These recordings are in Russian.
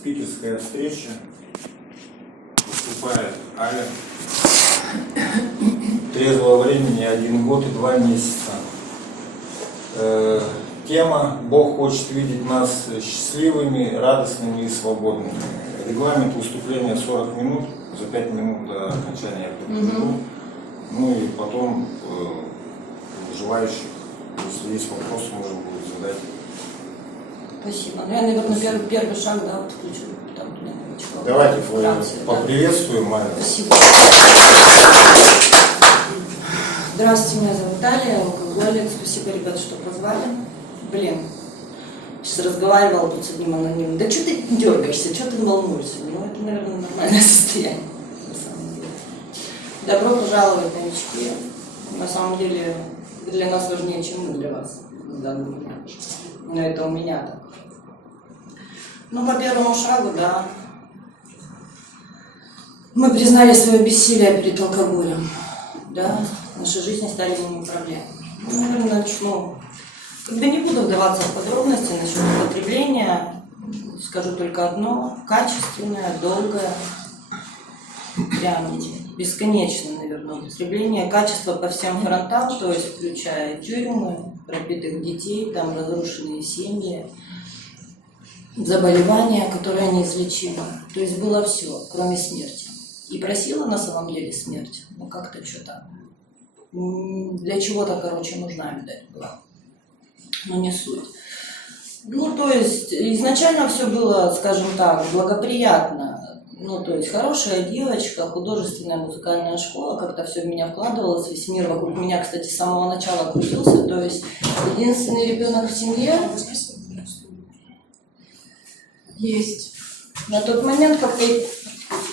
спикерская встреча. Выступает Аля. Трезвого времени 1 год и 2 месяца. Тема: Бог хочет видеть нас счастливыми, радостными и свободными. Регламент выступления 40 минут, за 5 минут до окончания я предупрежу. Ну и потом желающих, если есть вопросы, можно будет задать. Спасибо. Ну, я, наверное, первый шаг, да, вот включу. Там, давайте поприветствуем Марию. Спасибо. Здравствуйте, меня зовут Аля, алкоголик. Спасибо, ребята, что позвали. Блин, сейчас разговаривала тут с одним анонимом. Да что ты дергаешься, что ты волнуешься? Ну, это, наверное, нормальное состояние, на самом деле. Добро пожаловать, новички. На самом деле, вы для нас важнее, чем мы для вас в данный момент. Но это у меня так. Ну, по первому шагу, да. Мы признали свое бессилие перед алкоголем. Да, наши жизни стали не проблемой. Ну, наверное, начну. Когда не буду вдаваться в подробности насчет употребления, скажу только одно: качественное, долгое, прям бесконечное, наверное, употребление, качество по всем фронтам, то есть включая тюрьмы, пропитых детей, там разрушенные семьи, заболевания, которые неизлечимы. То есть было все, кроме смерти. И просила на самом деле смерть, но как-то что-то для чего-то, короче, нужна, видать, была. Но не суть. Ну, то есть изначально все было, скажем так, благоприятно. Ну, то есть хорошая девочка, художественная музыкальная школа, как-то все в меня вкладывалось, весь мир вокруг меня, кстати, с самого начала крутился. То есть единственный ребенок в семье есть. На тот момент как-то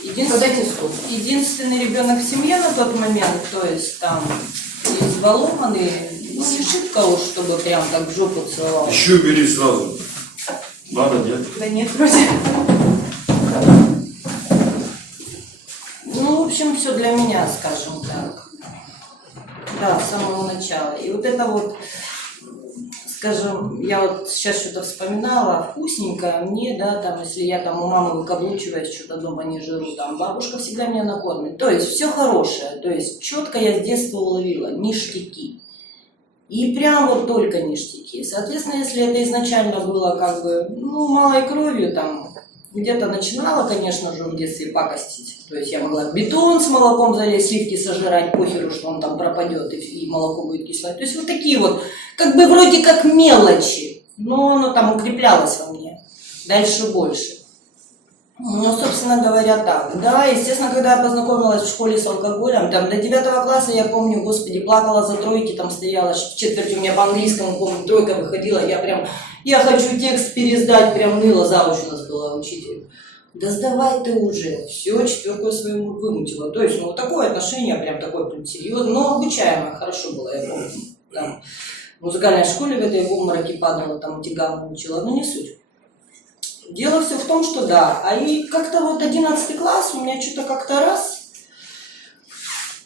единственный ребенок в семье на тот момент, то есть там избалованный, ну не шибко уж, чтобы прям так в жопу целовал. Еще бери сразу. Надо, нет? Да нет, вроде. Ну, в общем, все для меня, скажем так. Да, с самого начала. И вот это вот, скажем, я вот сейчас что-то вспоминала, вкусненькое мне, да, там, если я там у мамы выкаблучиваюсь, что-то дома не жру, там, бабушка всегда меня накормит. То есть все хорошее, то есть четко я с детства уловила, ништяки. И прям вот только ништяки. Соответственно, если это изначально было как бы, ну, малой кровью, там, где-то начинала, конечно же, в детстве пакостить. То есть я могла бетон с молоком залезть, сливки сожрать, похеру, что он там пропадет и молоко будет кислое. То есть вот такие вот, как бы вроде как мелочи, но оно там укреплялось во мне. Дальше больше. Ну, собственно говоря, так. Да, естественно, когда я познакомилась в школе с алкоголем, там до 9 класса, я помню, господи, плакала за тройки, там стояла в четверти, у меня по английскому, помню, тройка выходила, я хочу текст пересдать, прям ныла, завуч у нас была учитель. Да сдавай ты уже, все, 4 свою вымутила. То есть, ну, такое отношение, прям такое прям серьезное, но обучаемое, хорошо было, я помню. Там, в музыкальной школе в этой в обмороке падала, там эти гаммы учила, но не суть. Дело все в том, что да, а и как-то вот 11 класс у меня что-то как-то раз,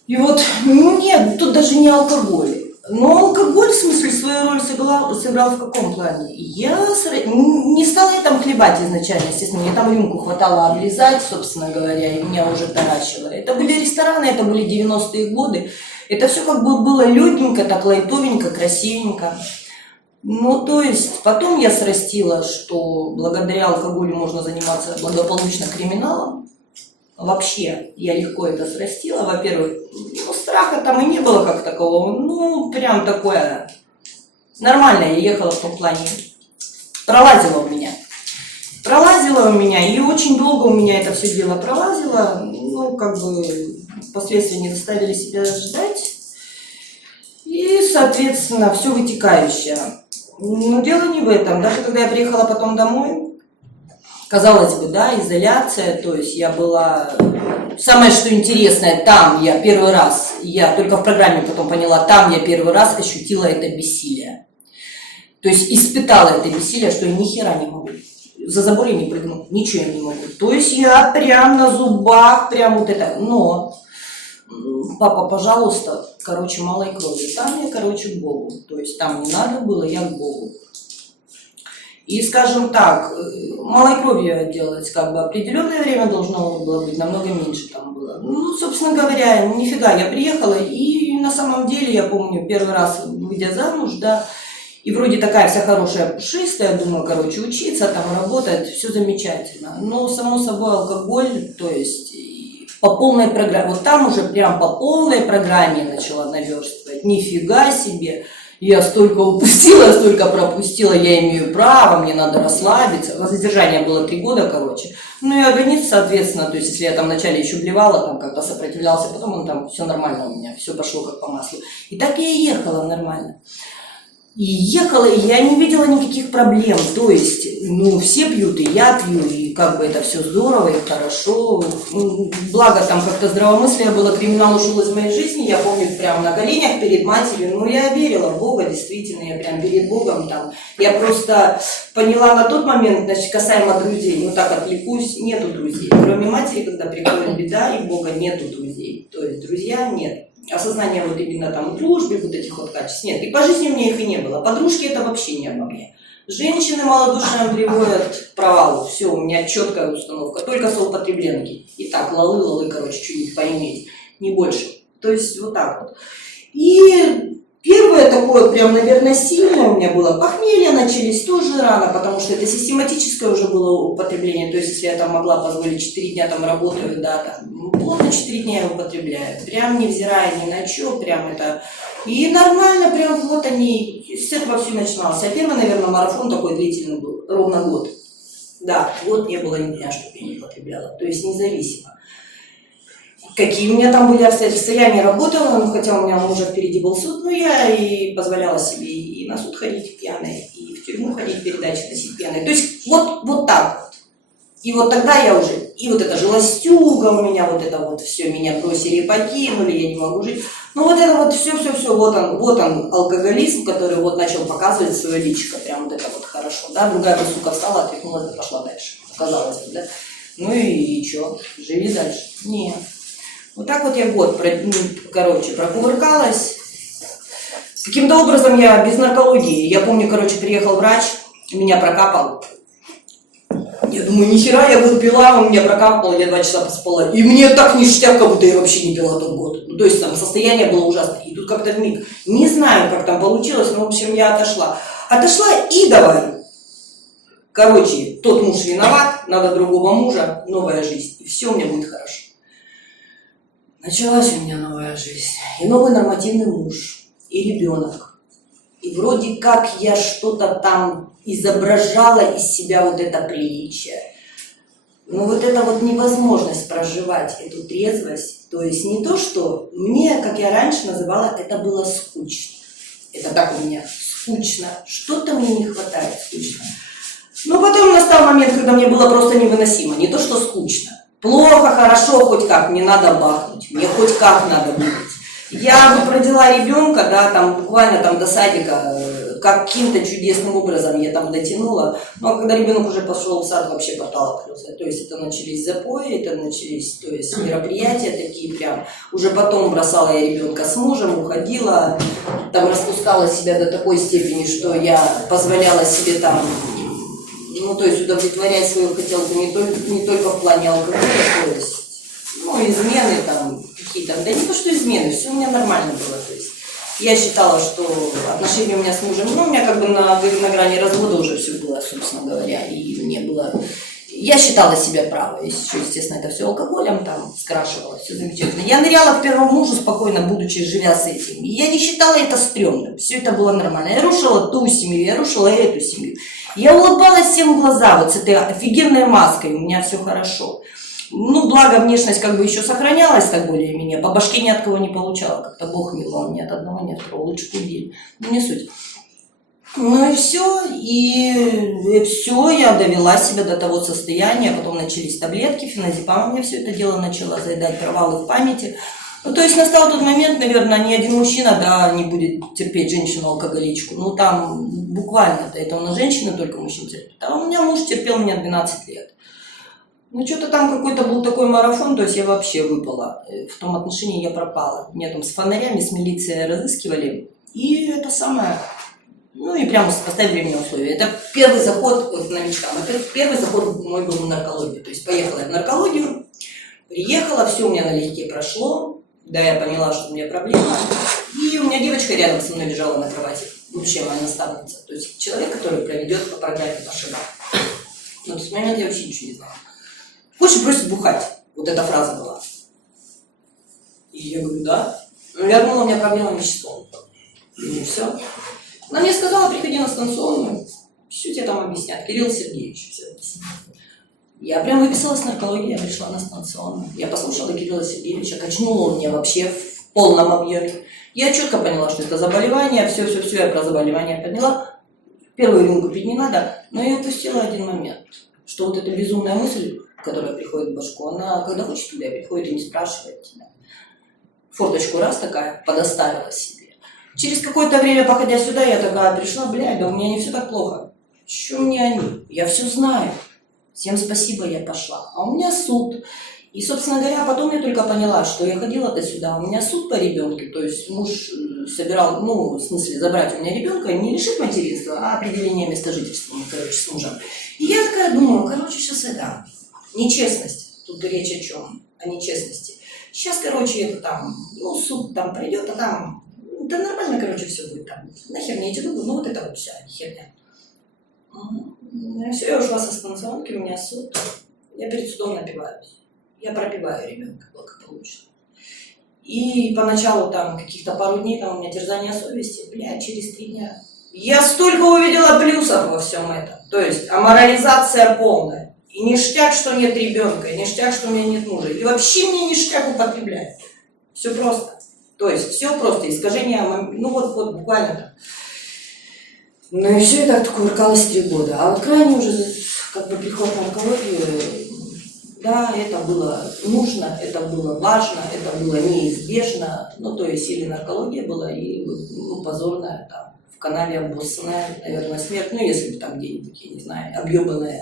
и вот, ну нет, тут даже не алкоголь. Но алкоголь, в смысле, свою роль сыграл в каком плане? Я не стала я там хлебать изначально, естественно, мне там рюмку хватало облизать, собственно говоря, и меня уже таращило. Это были рестораны, это были 90-е годы, это все как бы было легенько, так лайтовенько, красивенько. Ну, то есть, потом я срастила, что благодаря алкоголю можно заниматься благополучно криминалом. Вообще, я легко это срастила. Во-первых, ну, страха там и не было как такового. Ну, прям такое нормальное. Я ехала в том плане. Пролазила у меня. И очень долго у меня это все дело пролазило. Ну, как бы, последствия не заставили себя ждать. И, соответственно, все вытекающее. Но дело не в этом. Даже когда я приехала потом домой, казалось бы, да, изоляция, то есть я была... Самое, что интересное, там я первый раз, я только в программе потом поняла, там я первый раз ощутила это бессилие. То есть испытала это бессилие, что я ни хера не могу. За забор я не прыгну, ничего я не могу. То есть я прям на зубах, прям вот это. Но, папа, пожалуйста, короче, малой крови. Там я, короче, к Богу. То есть там не надо было, я к Богу. И, скажем так, малой кровью отделалась, как бы определенное время должно было быть, намного меньше там было. Ну, собственно говоря, нифига, я приехала, и на самом деле, я помню, первый раз, выйдя замуж, да, и вроде такая вся хорошая, пушистая, думаю, короче, учиться, там работать, все замечательно. Но, само собой, алкоголь, то есть по полной программе, вот там уже прям по полной программе начала наверстывать, нифига себе. Я столько упустила, столько пропустила, я имею право, мне надо расслабиться. Задержание было 3 года, короче. Ну и организм, соответственно, то есть если я там вначале еще блевала, там как-то сопротивлялся, потом он там все нормально у меня, все пошло как по маслу. И так я и ехала нормально. И ехала, и я не видела никаких проблем. То есть, ну, все пьют, и я пью, и как бы это все здорово и хорошо. Благо, там как-то здравомыслие было, криминал ушел из моей жизни. Я помню, прям на коленях перед матерью. Ну, я верила в Бога, действительно, я прям перед Богом там. Я просто поняла на тот момент, значит, касаемо друзей, ну так отвлекусь, нету друзей. Кроме матери, когда приходит беда, и Бога нету друзей. То есть, друзья нет. Осознание вот именно там дружбы, вот этих вот качеств нет. И по жизни у меня их и не было. Подружки это вообще не обо мне. Женщины малодушные приводят к провалу. Все, у меня четкая установка. Только злоупотребленки. И так, лалы, короче, что-нибудь поиметь. Не больше. То есть вот так вот. И первое такое, прям, наверное, сильное у меня было. Похмелья начались тоже рано, потому что это систематическое уже было употребление. То есть, если я там могла позволить 4 дня там работаю, да, там, плотно 4 дня я употребляю. Прям невзирая ни на что, прям это... И нормально, прям вот они, с этого все начиналось. А первый, наверное, марафон такой длительный был, ровно год. Да, год не было ни дня, чтобы я не употребляла. То есть, независимо. Какие у меня там были обстоятельства, я не работала, но хотя у меня уже впереди был суд, но я и позволяла себе и на суд ходить пьяной, и в тюрьму ходить, передачи носить пьяной. То есть вот так вот. И вот тогда я уже, и вот эта желостюга у меня, вот это вот все, меня бросили и покинули, я не могу жить. Ну вот это вот все, вот он алкоголизм, который вот начал показывать свое личико, прям вот это вот хорошо, да, другая бы, сука, встала, отряхнулась и пошла дальше, казалось бы, да. Ну и что, живи дальше? Нет. Вот так вот я год, короче, прокувыркалась. Каким-то образом я без наркологии. Я помню, короче, приехал врач, меня прокапал. Я думаю, нихера, я год пила, он меня прокапал, я 2 часа поспала. И мне так ништяк, как будто я вообще не пила тот год. Ну, то есть там состояние было ужасное. И тут как-то вмиг. Не знаю, как там получилось, но, в общем, я отошла. Отошла и давай. Короче, тот муж виноват, надо другого мужа, новая жизнь. И все у меня будет хорошо. Началась у меня новая жизнь. И новый нормативный муж. И ребенок. И вроде как я что-то там изображала из себя вот это приличие. Но вот эта вот невозможность проживать эту трезвость, то есть не то, что мне, как я раньше называла, это было скучно. Это так у меня скучно. Что-то мне не хватает, скучно. Но потом настал момент, когда мне было просто невыносимо. Не то, что скучно. Плохо, хорошо, хоть как, мне надо бахнуть, мне хоть как надо быть. Я вот родила ребенка, да, там буквально там до садика, каким-то чудесным образом я там дотянула. Но когда ребенок уже пошел в сад, вообще портал открылся. То есть это начались запои, это начались, то есть мероприятия такие прям. Уже потом бросала я ребенка с мужем, уходила, там распускала себя до такой степени, что я позволяла себе там... Ну, то есть удовлетворять свою хотелку не только в плане алкоголя, то есть, ну, измены там какие-то, да не то, что измены, все у меня нормально было, то есть, я считала, что отношения у меня с мужем, ну, у меня как бы на грани развода уже все было, собственно говоря, и мне было, я считала себя правой, еще, естественно, это все алкоголем там скрашивала, все замечательно. Я ныряла к первому мужу спокойно, будучи, живя с этим, и я не считала это стрёмным, все это было нормально, я рушила ту семью, я рушила эту семью. Я улыбалась всем в глаза, вот с этой офигенной маской, у меня все хорошо. Ну, благо, внешность как бы еще сохранялась так более-менее, по башке ни от кого не получала, как-то Бог миловал, ни от одного, ни от второго, лучше кудили, ну, не суть. Ну и все, я довела себя до того состояния, потом начались таблетки, феназепам, у меня все это дело начало заедать, провалы в памяти. Ну, то есть настал тот момент, наверное, ни один мужчина, да, не будет терпеть женщину-алкоголичку. Ну, там буквально-то это у нас женщины только мужчин терпят. А у меня муж терпел меня 12 лет. Ну, что-то там какой-то был такой марафон, то есть я вообще выпала. В том отношении я пропала. Меня там с фонарями, с милицией разыскивали. И это самое... Ну и прямо поставить временные условия. Это первый заход вот, новичкам. Это первый заход мой был в наркологию. То есть поехала я в наркологию, приехала, все у меня налегке прошло. Да, я поняла, что у меня проблема. И у меня девочка рядом со мной лежала на кровати. Вообще моя наставница. То есть человек, который проведет по программе, по шагам. Но в тот момент я вообще ничего не знала. Хочешь бросить бухать? Вот эта фраза была. И я говорю, да. Ну, я думала, у меня проблема с числом. И все. Она мне сказала, приходи на станционную, все тебе там объяснят. Кирилл Сергеевич все объяснит. Я прям выписалась с наркологии, я пришла на станционную. Я послушала Кирилла Сергеевича, качнула он меня вообще в полном объеме. Я четко поняла, что это заболевание, все я про заболевание поняла. Первую рюмку пить не надо, но я упустила один момент, что вот эта безумная мысль, которая приходит в башку, она, когда хочет туда, приходит и не спрашивает тебя. Форточку раз такая, подоставила себе. Через какое-то время, походя сюда, я такая пришла, блядь, да у меня не все так плохо. Что мне они? Я все знаю. Всем спасибо, я пошла. А у меня суд. И, собственно говоря, потом я только поняла, что я ходила-то сюда. У меня суд по ребенку, то есть муж собирал, ну, в смысле, забрать у меня ребенка, не лишить материнства, а определение места жительства, короче, с мужем. И я такая думаю, короче, сейчас это нечестность. Тут речь о чем? О нечестности. Сейчас, короче, это там, ну, суд там придет, а там, да нормально, короче, все будет там. Нахер мне эти выборы, ну, вот это вот вся херня. Ну, все, я ушла со станционки, у меня суд. Я перед судом напиваюсь. Я пропиваю ребенка благополучно. И поначалу там каких-то пару дней там у меня терзание совести, блядь, через 3 дня. Я столько увидела плюсов во всем этом. То есть аморализация полная. И ништяк, что нет ребенка, и ништяк, что у меня нет мужа. И вообще мне ништяк употребляют. Все просто. То есть все просто. Искажение, ну вот буквально так. Ну и все, я так кувыркалась 3 года. А вот крайне уже как бы приход на онкологию, да, это было нужно, это было важно, это было неизбежно. Ну, то есть или наркология была, или ну, позорная, там, в канале обоссанная, наверное, смерть. Ну, если бы там где-нибудь, я не знаю, отъебанная,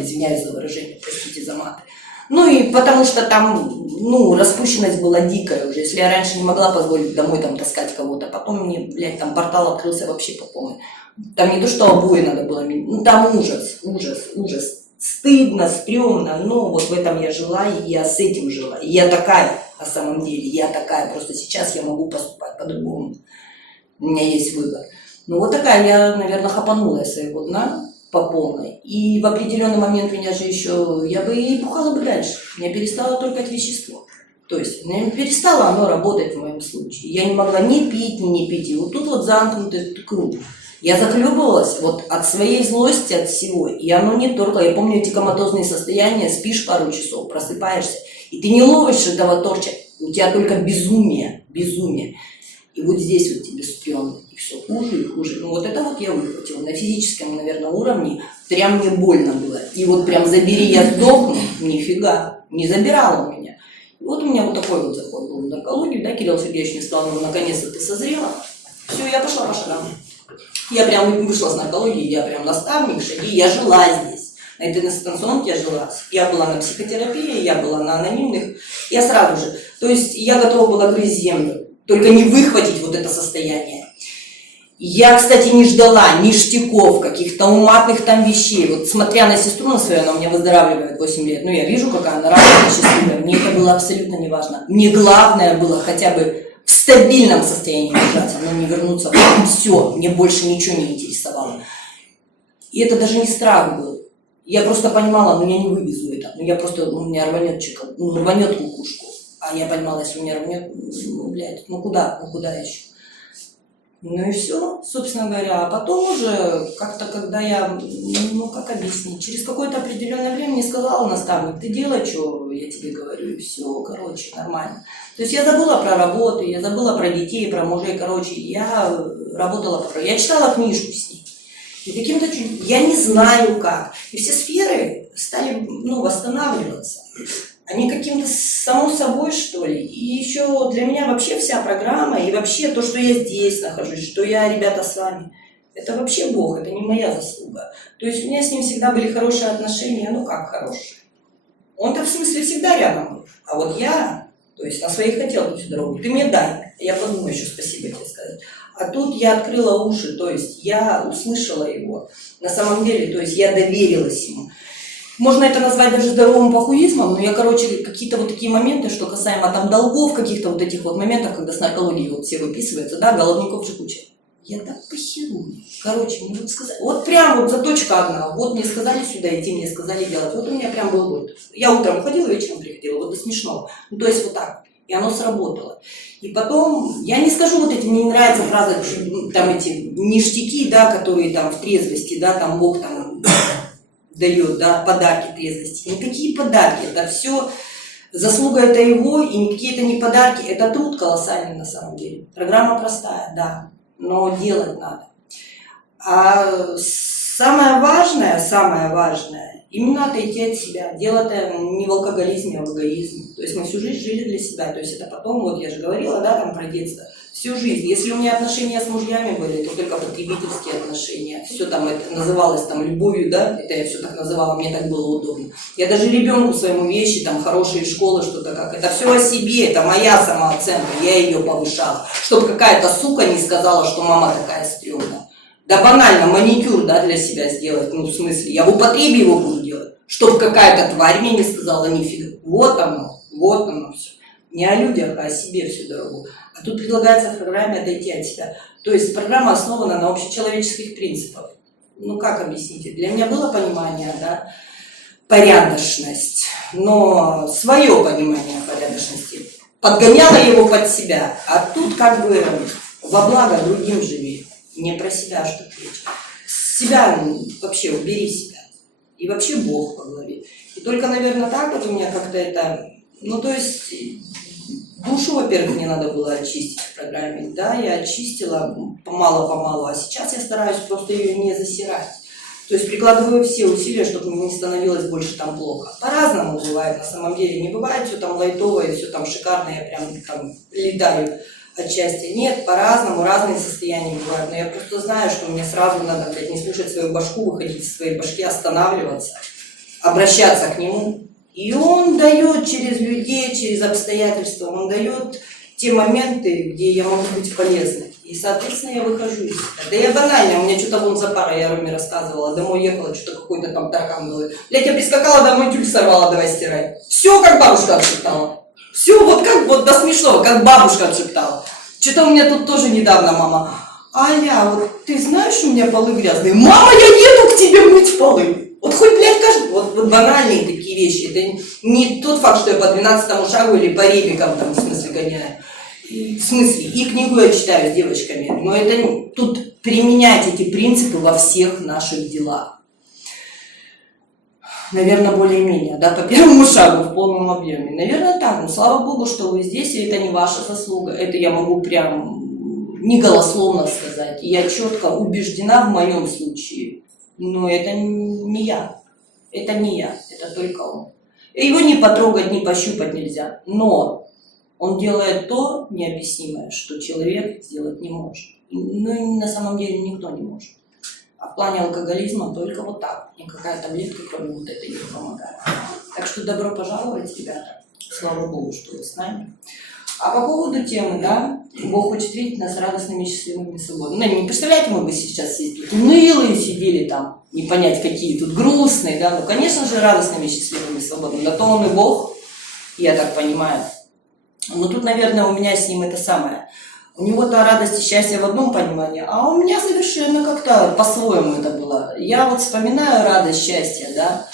извиняюсь за выражение, простите за маты. Ну, и потому что там, ну, распущенность была дикая уже. Если я раньше не могла позволить домой там таскать кого-то, потом мне, блядь, там портал открылся вообще по полной. Там не то, что обои надо было, ну, там ужас. Стыдно, стрёмно, но вот в этом я жила, и я с этим жила. И я такая, на самом деле, я такая. Просто сейчас я могу поступать по-другому. У меня есть выбор. Ну, вот такая я, наверное, хапанула своего дна по полной. И в определенный момент меня же еще, я бы и бухала бы дальше. Меня перестало только это вещество. То есть перестало оно работать в моем случае. Я не могла ни пить, ни не пить. И вот тут вот замкнутый круг. Я захлебывалась вот от своей злости, от всего. И оно не только, я помню эти коматозные состояния, спишь пару часов, просыпаешься, и ты не ловишь этого торча, у тебя только безумие. И вот здесь вот тебе стрёмно, и все хуже и хуже. Ну вот это вот я выхватила на физическом, наверное, уровне, прям мне больно было. И вот прям забери, я сдохну, нифига, не забирала у меня. И вот у меня вот такой вот заход был в наркологию, да, Кирилл Сергеевич мне сказал, ну наконец-то ты созрела. Все, я пошла по шагам. Я прям вышла с наркологии, я прям наставник, шаги, я жила здесь. На этой станционке я жила. Я была на психотерапии, я была на анонимных. Я сразу же. То есть я готова была грызть землю. Только не выхватить вот это состояние. Я, кстати, не ждала ништяков, каких-то уматных там вещей. Вот смотря на сестру на свою, она у меня выздоравливает 8 лет. Ну, я вижу, какая она радостная, счастливая. Мне это было абсолютно не важно. Мне главное было хотя бы в стабильном состоянии держаться, но не вернуться в все, мне больше ничего не интересовало. И это даже не страх был. Я просто понимала, ну я не вывезу это, ну я просто, ну, у меня рванет кукушку. А я понимала, если у меня рванет, ну, блядь, ну куда еще? Ну и все, собственно говоря. А потом уже как-то, когда я, ну как объяснить, через какое-то определенное время мне сказала наставник, ты делай, что я тебе говорю, и все, короче, нормально. То есть я забыла про работу, я забыла про детей, про мужей, короче, я работала, я читала книжку с ней. И каким-то я не знаю как. И все сферы стали, ну, восстанавливаться. Они каким-то само собой, что ли. И еще для меня вообще вся программа, и вообще то, что я здесь нахожусь, что я, ребята, с вами, это вообще Бог, это не моя заслуга. То есть у меня с ним всегда были хорошие отношения, ну как хорошие. Он-то в смысле всегда рядом был. А вот я, то есть на своих хотелках всю дорогу, ты мне дай. Я подумаю еще спасибо тебе сказать. А тут я открыла уши, то есть я услышала его. На самом деле, то есть я доверилась ему. Можно это назвать даже здоровым похуизмом, но я, короче, какие-то вот такие моменты, что касаемо там долгов, каких-то вот этих вот моментов, когда с наркологией вот все выписываются, да, головников же куча. Я так похерую. Короче, мне вот сказали, вот прям вот заточка одна, вот мне сказали сюда идти, мне сказали делать, вот у меня прям был вот. Я утром ходила, вечером приходила, вот до смешного. Ну, то есть вот так. И оно сработало. И потом, я не скажу вот эти, мне не нравится фраза, там эти ништяки, да, которые там в трезвости, да, там Бог там дает, да, подарки трезвости. Никакие подарки, это все заслуга это его, и никакие это не подарки, это труд колоссальный на самом деле. Программа простая, да, но делать надо. А самое важное, именно отойти от себя. Дело это не в алкоголизме, а в эгоизме. То есть мы всю жизнь жили для себя. То есть это потом, вот я же говорила, да, там про детство. Всю жизнь. Если у меня отношения с мужьями были, то только потребительские отношения. Все там это называлось там любовью, да, это я все так называла, мне так было удобно. Я даже ребенку своему вещи, там хорошие школы, что-то как. Это все о себе, это моя самооценка, я ее повышала. Чтобы какая-то сука не сказала, что мама такая стрёмная. Да банально, маникюр, да, для себя сделать, ну в смысле, я в употребе его буду делать. Чтобы какая-то тварь мне не сказала нифига. Вот оно все. Не о людях, а о себе всю дорогу. А тут предлагается в программе отойти от себя. То есть программа основана на общечеловеческих принципах. Ну как объяснить? Для меня было понимание, да, порядочность, но свое понимание порядочности. Подгоняла его под себя, а тут как бы во благо другим живи. Не про себя что-то речь. Себя вообще убери себя. И вообще Бог по голове. И только, наверное, так вот у меня как-то это... Ну, то есть, душу, во-первых, мне надо было очистить в программе. Да, я очистила помалу-помалу, а сейчас я стараюсь просто ее не засирать. То есть прикладываю все усилия, чтобы мне не становилось больше там плохо. По-разному бывает, на самом деле. Не бывает все там лайтовое, все там шикарное, я прям там летаю от счастья. Нет, по-разному, разные состояния бывают. Но я просто знаю, что мне сразу надо, блядь, не слушать свою башку, выходить из своей башки, останавливаться, обращаться к нему. И он дает через людей, через обстоятельства, он дает те моменты, где я могу быть полезной. И, соответственно, я выхожу из себя. Да я банально, у меня что-то вон за парой, я Роме рассказывала, домой ехала, что-то какой-то там таракан был. Блядь, я прискакала домой, тюль сорвала, давай стирай. Все, как бабушка отшептала. Все вот как вот до смешного, как бабушка отшептала. Что-то у меня тут тоже недавно мама. Аля, вот ты знаешь, у меня полы грязные. Мама, я еду к тебе мыть полы. Вот хоть, блядь, каждый, вот банальные такие вещи. Это не тот факт, что я по 12 шагу или по ребикам там, в смысле, гоняю. В смысле, и книгу я читаю с девочками. Но это тут применять эти принципы во всех наших делах. Наверное, более-менее, да, по первому шагу в полном объеме. Наверное, так. Ну, слава Богу, что вы здесь, и это не ваша заслуга. Это я могу прям не голословно сказать. И я четко убеждена в моем случае. Но это не я. Это не я. Это только он. Его не потрогать, не пощупать нельзя. Но он делает то необъяснимое, что человек сделать не может. Ну, на самом деле никто не может. А в плане алкоголизма только вот так. Никакая таблетка, кроме вот этой, не помогает. Так что добро пожаловать, ребята. Слава Богу, что вы с нами. А по поводу темы, да, Бог хочет видеть нас радостными, счастливыми, свободными. Ну, не представляете, мы бы сейчас все тут унылые сидели там, не понять, какие тут грустные, да, ну, конечно же, радостными, счастливыми, свободными. Да то он и Бог, я так понимаю. Но тут, наверное, у меня с ним это самое. У него-то радость и счастье в одном понимании, а у меня совершенно как-то по-своему это было. Я вот вспоминаю радость, счастье, да.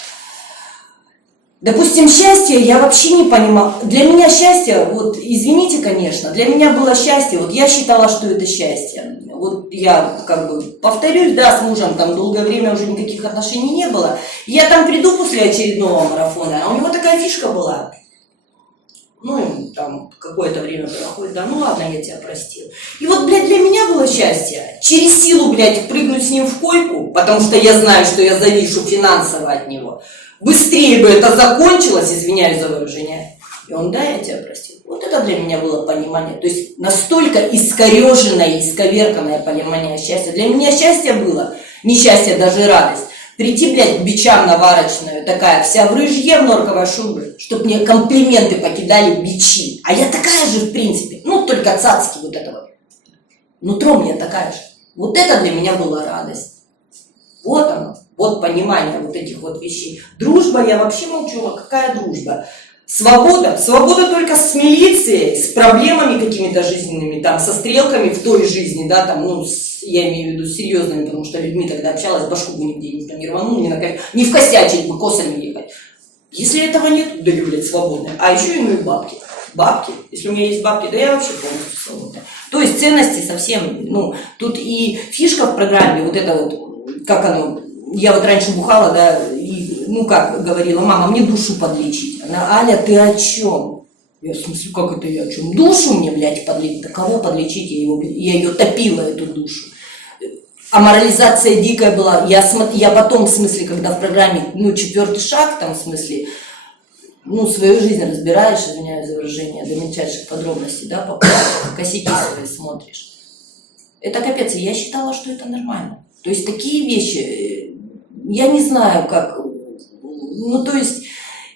Допустим, счастье я вообще не понимала. Для меня счастье, вот извините, конечно, для меня было счастье, вот я считала, что это счастье. Вот я как бы повторюсь, да, с мужем там долгое время уже никаких отношений не было. Я там приду после очередного марафона, а у него такая фишка была. Ну, и там какое-то время проходит, да, ну ладно, я тебя простил. И вот, блядь, для меня было счастье через силу, блядь, прыгнуть с ним в койку, потому что я знаю, что я завишу финансово от него. Быстрее бы это закончилось, извиняюсь за выражение. И он, да, я тебя простил. Вот это для меня было понимание. То есть настолько искореженное, исковерканное понимание счастья. Для меня счастье было, не счастье, даже радость. Прийти, блядь, к бичам на варочную, такая вся в рыжье в норковой шубе, чтобы мне комплименты покидали бичи. А я такая же, в принципе. Ну, ну только цацки вот это вот. Нутром я такая же. Вот это для меня была радость. Вот оно, вот понимание вот этих вот вещей. Дружба, я вообще молчу, а какая дружба? Свобода, свобода только с милицией, с проблемами какими-то жизненными, там, со стрелками в той жизни, да, там, ну, я имею в виду серьезными, потому что людьми тогда общалась, башку бы нигде не рванул, не вкосячить бы, косами ехать. Если этого нет, да люблять свободные. А еще ну и бабки. Бабки, если у меня есть бабки, да я вообще полностью свободная. То есть ценности совсем, ну, тут и фишка в программе, вот это вот, как оно, я вот раньше бухала, да, и, ну как говорила, мама, мне душу подлечить. Она, Аня, ты о чем? Я в смысле, как это я о чем? Душу мне, блядь, подлечить? Да кого подлечить? Я ее топила, эту душу. А морализация дикая была. Я потом, в смысле, когда в программе, ну, 4-й шаг, там, в смысле, ну, свою жизнь разбираешь, извиняюсь за выражение, до мельчайших подробностей, да, по косяки свои смотришь. Это капец, и я считала, что это нормально. То есть такие вещи, я не знаю, как, ну, то есть,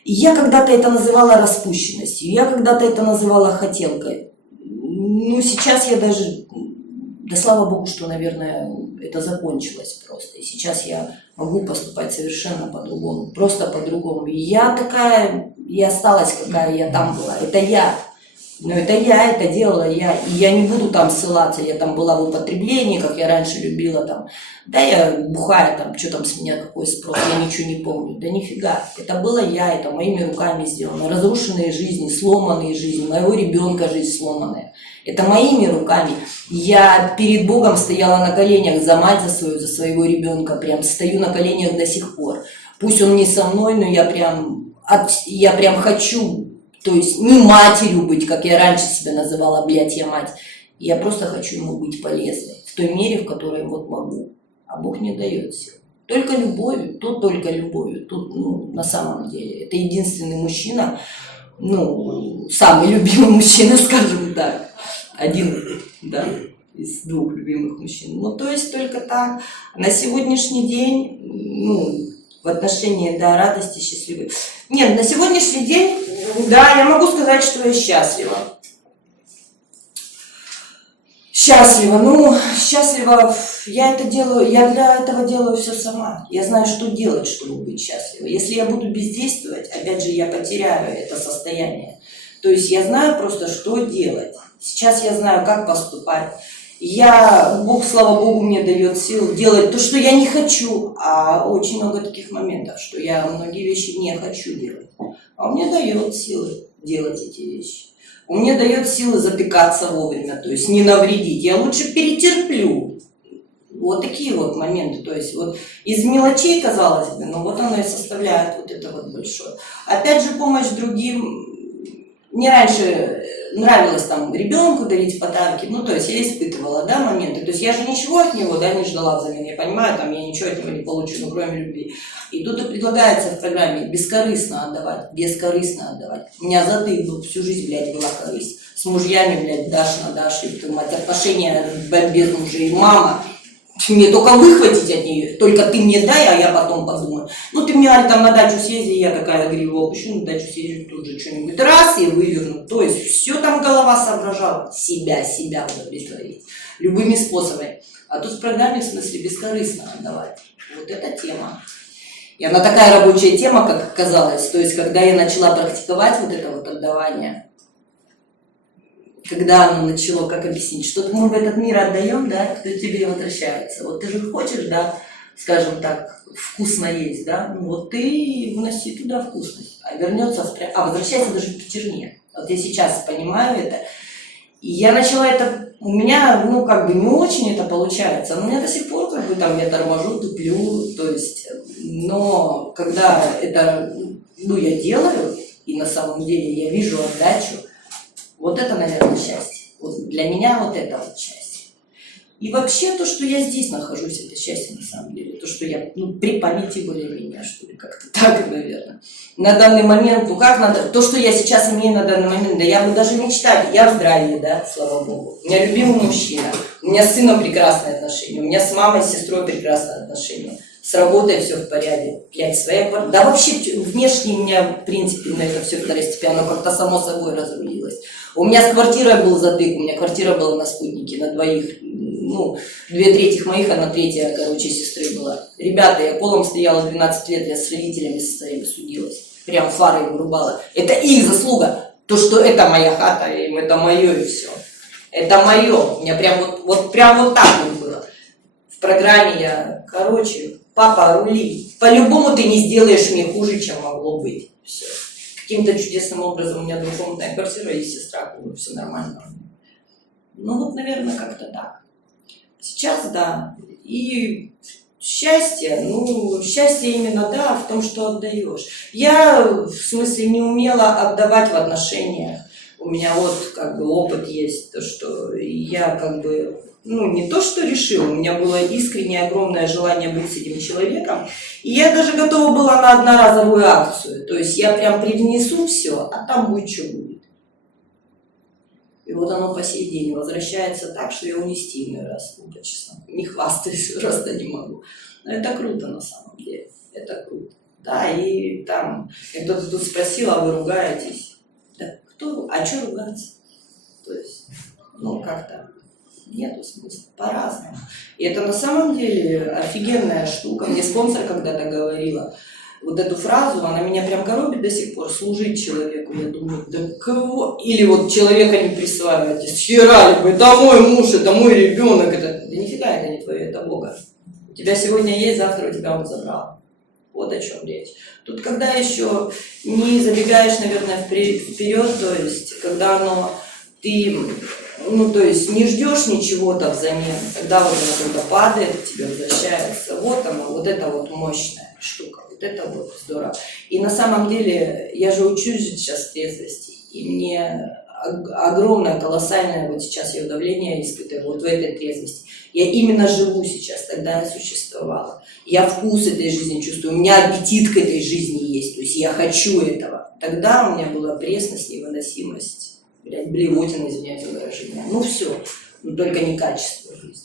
я когда-то это называла распущенностью, я когда-то это называла хотелкой. Ну, сейчас я даже, да слава богу, что, наверное, это закончилось просто. И сейчас я могу поступать совершенно по-другому, просто по-другому. Я такая, я осталась, какая я там была. Это я. Но это я, это делала я. И я не буду там ссылаться, я там была в употреблении, как я раньше любила там. Да, я бухая там, что там с меня, какой спрос, я ничего не помню. Да нифига. Это было я, это моими руками сделано. Разрушенные жизни, сломанные жизни, моего ребенка жизнь сломанная. Это моими руками. Я перед Богом стояла на коленях за мать, за своего ребенка. Прям стою на коленях до сих пор. Пусть он не со мной, но я прям хочу, то есть не матерью быть, как я раньше себя называла, блядь, я мать. Я просто хочу ему быть полезной. В той мере, в которой вот могу. А Бог не дает сил. Только любовью, тут только любовью. Тут, ну, на самом деле, это единственный мужчина, ну, самый любимый мужчина, скажем так. Один, да, из 2 любимых мужчин. Ну, то есть только так. На сегодняшний день, ну, в отношении, да, радости, счастливой. Нет, на сегодняшний день, да, я могу сказать, что я счастлива. Счастлива, ну, счастлива, я это делаю, я для этого делаю все сама. Я знаю, что делать, чтобы быть счастливой. Если я буду бездействовать, опять же, я потеряю это состояние. То есть я знаю просто, что делать. Сейчас я знаю, как поступать. Бог, слава Богу, мне дает силу делать то, что я не хочу. А очень много таких моментов, что я многие вещи не хочу делать. А он мне дает силы делать эти вещи. Он мне дает силы затыкаться вовремя, то есть не навредить. Я лучше перетерплю. Вот такие вот моменты. То есть вот из мелочей, казалось бы, но вот оно и составляет вот это вот большое. Опять же, помощь другим. Мне раньше нравилось там ребенку дарить подарки, ну, то есть я испытывала, да, моменты. То есть я же ничего от него, да, не ждала взамен. Я понимаю, там, я ничего от него не получу, ну, кроме любви. И тут и предлагается в программе бескорыстно отдавать, бескорыстно отдавать. У меня затык был, всю жизнь, блядь, была корысть. С мужьями, блядь, дашь на дашь, и, мать, отношения без мужей. Мама, мне только выхватить от нее, только ты мне дай, а я потом подумаю. Ну, ты мне, Аль, там на дачу съезди, я такая говорю, опущу, на дачу съезди, тут же что-нибудь раз и выверну. То есть все там голова соображала, себя удовлетворить любыми способами. А тут в программе, в смысле, бескорыстно отдавать. Вот эта тема. И она такая рабочая тема, как оказалось. То есть, когда я начала практиковать вот это вот отдавание, когда оно начало, как объяснить, что мы в этот мир отдаем, да, кто тебе возвращается. Вот ты же хочешь, да, скажем так, вкусно есть, да, ну вот ты вноси туда вкусность, а вернется возвращается даже в пятерне. Вот я сейчас понимаю это. И я начала это, у меня, ну, как бы не очень это получается, но у меня до сих пор, как бы, там, я торможу, туплю, то есть, но когда это, ну, я делаю, и на самом деле я вижу отдачу, вот это, наверное, счастье. Вот для меня вот это вот счастье. И вообще то, что я здесь нахожусь, это счастье на самом деле. То, что я, ну, при памяти более-менее, что ли, как-то так, наверное. На данный момент, ну как надо, то, что я сейчас имею на данный момент, да я бы даже мечтать, я в здравии, да, слава Богу. У меня любимый мужчина, у меня с сыном прекрасные отношения, у меня с мамой, с сестрой прекрасные отношения. С работой все в порядке. Блядь, своя квартира. Да вообще, внешне у меня, в принципе, на это все второстепенно, оно как-то само собой разрулилось. У меня с квартирой был затык, у меня квартира была на Спутнике, на двоих. Ну, 2/3 моих, 1/3, короче, сестры была. Ребята, я колом стояла 12 лет, я с родителями со своими судилась. Прям фары вырубала. Это их заслуга. То, что это моя хата, им это мое и все. Это мое. У меня прям вот прям вот так вот было. В программе я, короче, папа, рули. По-любому ты не сделаешь мне хуже, чем могло быть. Все. Каким-то чудесным образом у меня двухкомнатная квартира и сестра, все нормально. Ну вот, наверное, как-то так. Сейчас да. И счастье, ну, счастье именно, да, в том, что отдаешь. Я, в смысле, не умела отдавать в отношениях. У меня вот, как бы, опыт есть, то, что я, как бы, ну, не то, что решила, у меня было искреннее, огромное желание быть с этим человеком, и я даже готова была на одноразовую акцию. То есть я прям привнесу все, а там будет, что будет. И вот оно по сей день возвращается так, что я унести иной раз, ну, по-честному, не хвастаюсь, просто не могу. Но это круто на самом деле, это круто. Да, и там, кто-то тут спросил, а вы ругаетесь? Да, кто? А что ругаться? То есть, ну, как-то нету смысла, по-разному. И это на самом деле офигенная штука. Мне спонсор когда-то говорила вот эту фразу, она меня прям коробит до сих пор, служить человеку. Я думаю, да кого? Или вот человека не присваивайте, схерали бы, это мой муж, это мой ребенок, это... Да нифига это не твое, это Бога. У тебя сегодня есть, завтра у тебя он забрал. Вот о чем речь. Тут когда еще не забегаешь, наверное, вперед, то есть, когда оно, ты, ну, то есть, не ждешь ничего-то взамен, когда вот оно когда падает, к тебе возвращается, вот оно, вот это вот мощная штука. Вот это вот здорово. И на самом деле, я же учусь сейчас трезвости, и мне огромное, колоссальное, вот сейчас я удавление испытываю, вот в этой трезвости. Я именно живу сейчас, тогда я существовала. Я вкус этой жизни чувствую, у меня аппетит к этой жизни есть, то есть я хочу этого. Тогда у меня была пресность, невыносимость, блядь, блевотина, извиняюсь за выражение. Ну все, но только не качество жизни.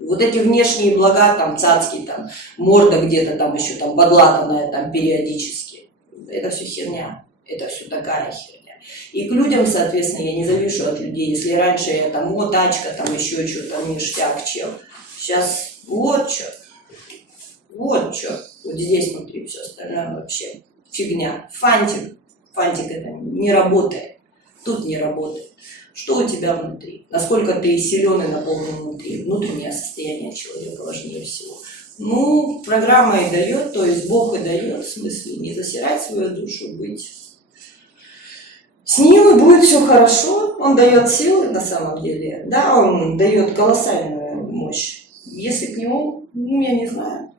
Вот эти внешние блага, там, цацки, там, морда где-то там еще, там, бодлатанная, там, периодически. Это все херня. Это все такая херня. И к людям, соответственно, я не завишу от людей. Если раньше я там, о, тачка, там, еще что-то, ништяк, чел. Сейчас вот что. Вот что. Вот здесь внутри все остальное вообще фигня. Фантик. Фантик это не работает. Тут не работает. Что у тебя внутри? Насколько ты силен и наполнен внутри? Внутреннее состояние человека важнее всего. Ну, программа и дает, то есть Бог и дает, в смысле, не засирать свою душу, быть с ним, и будет все хорошо. Он дает силы на самом деле. Да, он дает колоссальную мощь. Если к нему, ну, я не знаю.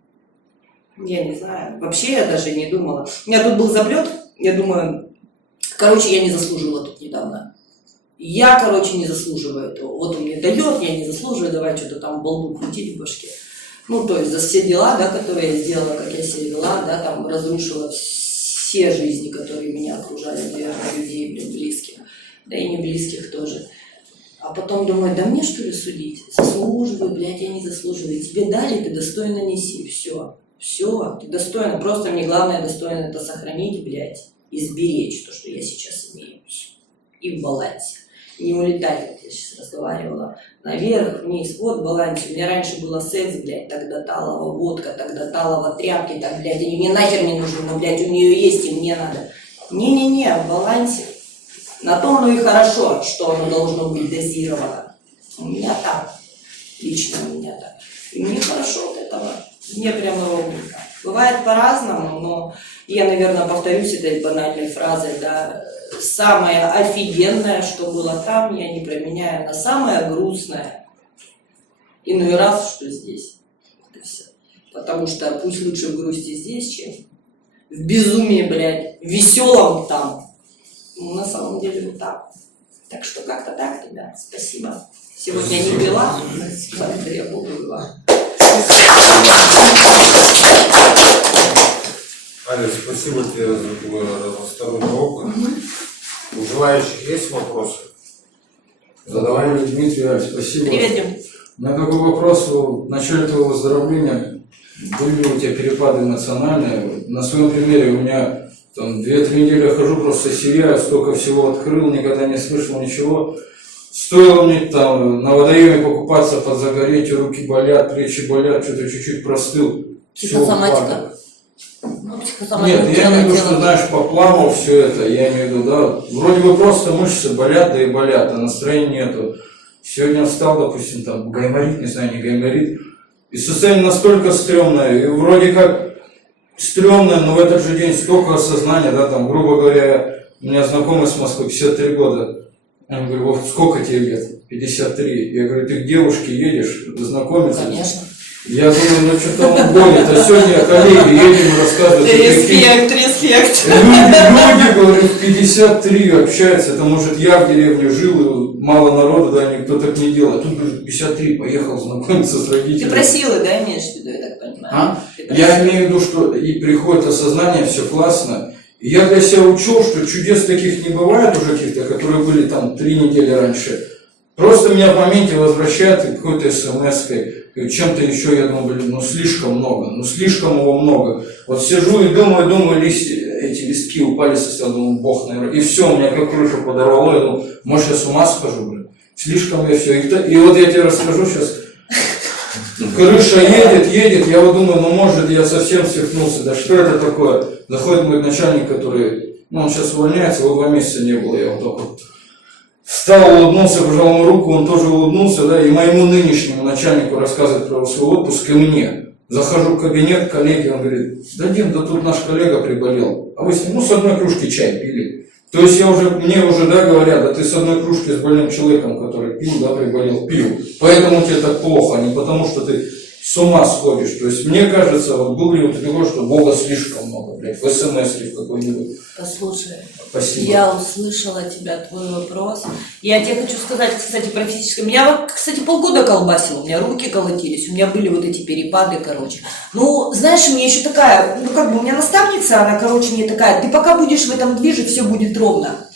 Я не знаю. Вообще я даже не думала. У меня тут был заплет, я думаю, короче, я не заслужила тут недавно. Я, короче, не заслуживаю этого. Вот он мне дает, я не заслуживаю, давай что-то там балду крутить в башке. Ну, то есть за все дела, да, которые я сделала, как я себя вела, да, там разрушила все жизни, которые меня окружали, наверное, людей, блин, близких, да и не близких тоже. А потом думаю, да мне что ли судить? Заслуживаю, блядь, я не заслуживаю. Тебе дали, ты достойно неси, все, ты достойно. Просто мне главное достойно это сохранить, блядь, и сберечь то, что я сейчас имею. И в балансе. Не улетать, вот я сейчас разговаривала, наверх, вниз, вот в балансе. У меня раньше было секс, блядь, тогда талова водка, тогда талова тряпки, так, блядь, они мне нахер не нужны, но, блядь, у нее есть, и мне надо. Не-не-не, в балансе. На то оно и хорошо, что оно должно быть дозировано. У меня так, лично у меня так. И мне хорошо от этого, мне прямо ровненько. Бывает по-разному, но я, наверное, повторюсь этой банальной фразой, да, самое офигенное, что было там, я не променяю на самое грустное. Иной раз, что здесь. Это все. Потому что пусть лучше в грусти здесь, чем в безумии, блядь, веселом там. Ну, на самом деле вот так. Так что как-то так, ребят. Спасибо. Сегодня не пила, завтра я буду пила. Аля, спасибо тебе за твой разносторонний опыт. У желающих есть вопросы? Задавай, Дмитрий, спасибо. Привет, Дим. У меня такой вопрос. В начале твоего выздоровления были у тебя перепады эмоциональные. На своем примере у меня там 2-3 недели я хожу, просто сияю, столько всего открыл, никогда не слышал ничего. Стоило мне там на водоеме покупаться, подзагореть, руки болят, плечи болят, что-то чуть-чуть простыл. Психосоматика. Ну, психосоматика. Нет, я имею в виду, что, знаешь, поплавал все это, я имею в виду, да, вроде бы просто мышцы болят, да и болят, а настроения нету. Сегодня встал, допустим, там, гайморит, не знаю, не гайморит, и состояние настолько стрёмное, и вроде как стрёмное, но в этот же день столько осознания, да, там, грубо говоря, у меня знакомый с Москвы, 53 года, я говорю, Вов, сколько тебе лет? 53. Я говорю, ты к девушке едешь, знакомиться? Конечно. Я думаю, ну что-то он гонит, а сегодня коллеги едем и рассказывают. Респект. Люди, говорю, в 53 общаются, это может я в деревне жил, и мало народу, да, никто так не делает. Тут, говорит, 53, поехал знакомиться с родителями. Ты про силы, да, имеешь в виду, я так понимаю? Я имею в виду, что и приходит осознание, все классно. И я для себя учел, что чудес таких не бывает уже каких-то, которые были там 3 недели раньше. Просто меня в моменте возвращают какой-то смс-кой, чем-то еще, я думаю, блин, ну слишком много, ну слишком его много. Вот сижу и думаю, эти листки упали со стола, думаю, бог, наверное, и все, у меня как крыша подорвало, я думаю, может я с ума схожу, блин, слишком я все. И вот я тебе расскажу сейчас, крыша едет, я вот думаю, ну может я совсем свихнулся, да что это такое? Заходит мой начальник, который, ну он сейчас увольняется, его 2 месяца не было, я вот так вот встал, улыбнулся, пожал ему руку, он тоже улыбнулся, да, и моему нынешнему начальнику рассказывает про свой отпуск, и мне. Захожу в кабинет, коллеги, он говорит, да Дим, да тут наш коллега приболел, а вы с ним, ну, с одной кружки чай пили. То есть мне уже, да, говорят, да ты с одной кружки с больным человеком, который пил, да, приболел, пил. Поэтому тебе так плохо, а не потому что ты с ума сходишь. То есть мне кажется, вот был ли вот такое, что Бога слишком много, блядь, в СМС или в какой-нибудь. Послушай, Спасибо. я услышала тебя, твой вопрос. Я тебе хочу сказать, кстати, про физическое. Меня, кстати, полгода колбасило, у меня руки колотились, у меня были вот эти перепады, короче. Ну, знаешь, у меня еще такая, ну как бы у меня наставница, она, короче, мне такая, ты пока будешь в этом движе, все будет ровно.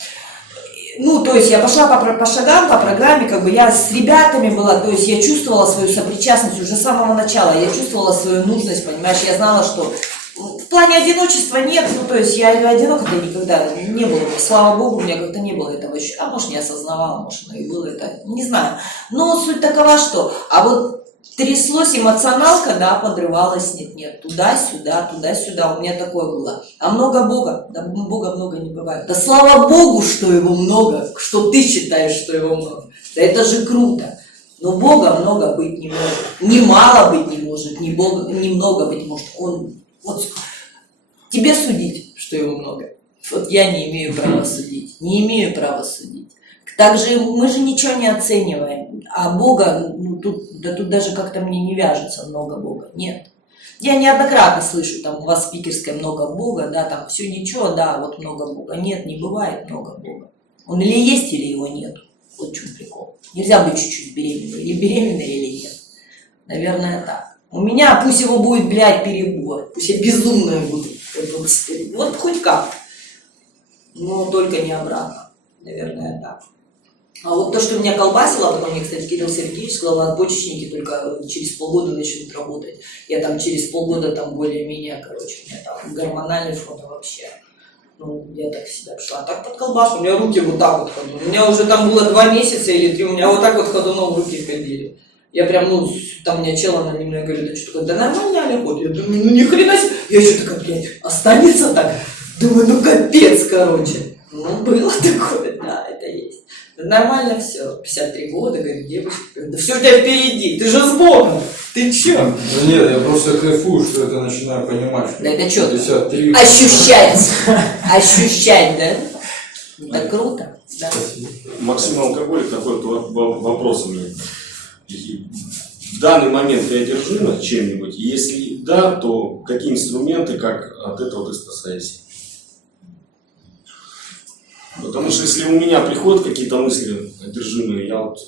Ну, то есть я пошла по шагам, по программе, как бы я с ребятами была, то есть я чувствовала свою сопричастность уже с самого начала, я чувствовала свою нужность, понимаешь, я знала, что в плане одиночества нет, ну, то есть я одинока-то никогда не было, слава богу, у меня как-то не было этого еще, а может не осознавала, может оно и было это, не знаю, но суть такова, что, а вот тряслось эмоционалка, да, подрывалась, нет, туда-сюда, у меня такое было. А много Бога? Да Бога много не бывает. Да слава Богу, что его много, что ты считаешь, что его много. Да это же круто. Но Бога много быть не может. Ни мало быть не может, ни много быть может. Он, вот, тебе судить, что его много. Вот я не имею права судить, не имею права судить. Также мы же ничего не оцениваем, а Бога, ну, тут даже как-то мне не вяжется много Бога, нет. Я неоднократно слышу, там у вас в спикерской много Бога, да, там все ничего, да, вот много Бога. Нет, не бывает много Бога. Он или есть, или его нет. Вот в чем прикол. Нельзя быть чуть-чуть беременной, или беременной, или нет. Наверное, так. У меня пусть его будет, блядь, перебор, пусть я безумная буду. Вот хоть как. Но только не обратно. Наверное, так. А вот то, что меня колбасило, потом мне, кстати, Кирилл Сергеевич сказал, надпочечники только через полгода начнут работать. Я там через полгода там более-менее, короче, у меня там гормональный фон вообще. Ну, я так всегда пошла. А так под колбасу, у меня руки вот так вот ходили. У меня уже там было 2 месяца или 3, у меня вот так вот ходуном руки ходили. Я прям, ну, там меня чел анонимно говорит, да что такое, да нормально Аля ходит. Я думаю, ну ни хрена себе. Я еще такая, блядь, останется так? Думаю, ну капец, короче. Ну, было такое, да, это есть. Нормально все, 53 года, говорит, девушка, да все у тебя впереди, ты же с Богом, ты че? Да нет, я просто кайфую, что это начинаю понимать. Да это что? 53. Ощущать, да? Это круто, да. Максим Алкоголик, такой вот вопрос у меня. В данный момент ты одержима чем-нибудь? Если да, то какие инструменты, как от этого ты спасаешься? Потому что если у меня приходят какие-то мысли одержимые, я вот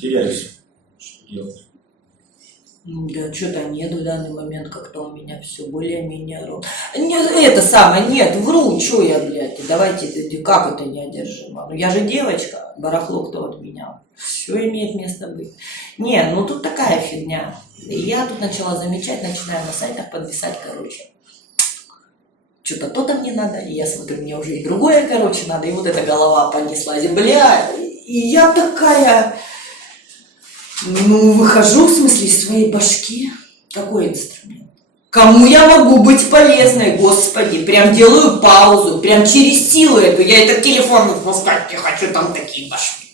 теряюсь, что делать. Да, что-то нет в данный момент, как-то у меня все более-менее ровно. Нет, это самое, нет, вру, что я, блядь, давайте, как это неодержимо? Ну я же девочка, барахло кто от меня, все имеет место быть. Не, ну тут такая фигня. И я тут начала замечать, начинаю на сайтах подвисать, короче. Что-то то-то мне надо, и я смотрю, мне уже и другое, короче, надо, и вот эта голова понеслась, бля, и я такая, выхожу, в смысле, из своей башки, какой инструмент? Кому я могу быть полезной, господи, прям делаю паузу, прям через силу эту, я этот телефон выпускать не хочу, там такие башки.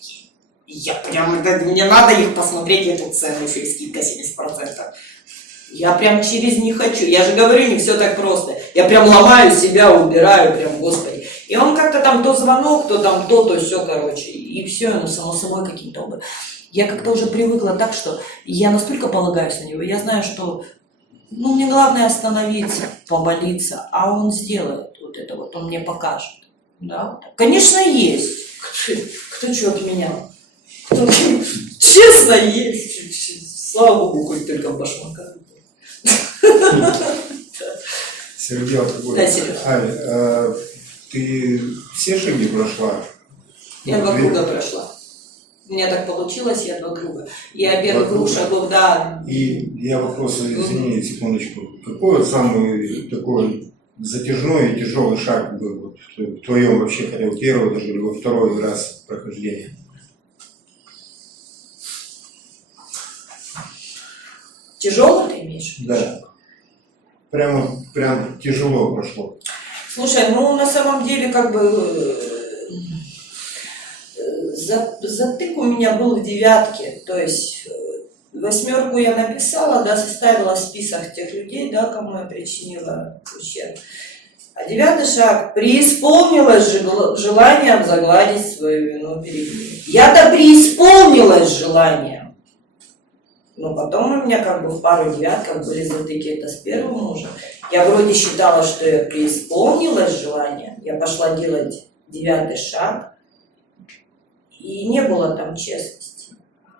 Я прям, мне надо их посмотреть, эту цену, еще и скидка 70%. Я прям через них хочу. Я же говорю, не все так просто. Я прям ломаю себя, убираю, прям, господи. И он как-то там то звонок, то там то все, короче. И все, само собой каким-то образом. Я как-то уже привыкла так, что я настолько полагаюсь на него. Я знаю, что мне главное остановиться, помолиться, а он сделает вот это вот, он мне покажет. Да? Вот так. Конечно, есть. Кто что отменял? Кто, честно, есть. Слава Богу, хоть только в башмаках. Сергей Алкоголь. Да, Сереж. Ань, ты все шаги прошла? Я 2 круга прошла. У меня так получилось, я 2 круга. Я первый круг шагов, да. И я вопрос, извини, секундочку. Какой вот самый такой затяжной и тяжелый шаг был вот, в твоем вообще, хотя бы первый даже или во второй раз прохождения? Тяжелый ты имеешь? Да. Прям тяжело прошло. Слушай, на самом деле, как бы, затык у меня был в 9, то есть 8 я написала, да, составила список тех людей, да, кому я причинила ущерб. А 9 шаг, преисполнилась желанием загладить свою вину перед ним. Я-то преисполнилась желанием. Но потом у меня как бы в пару 9 были затыки, это с первым мужем. Я вроде считала, что я преисполнилась желание. Я пошла делать 9 шаг. И не было там честности.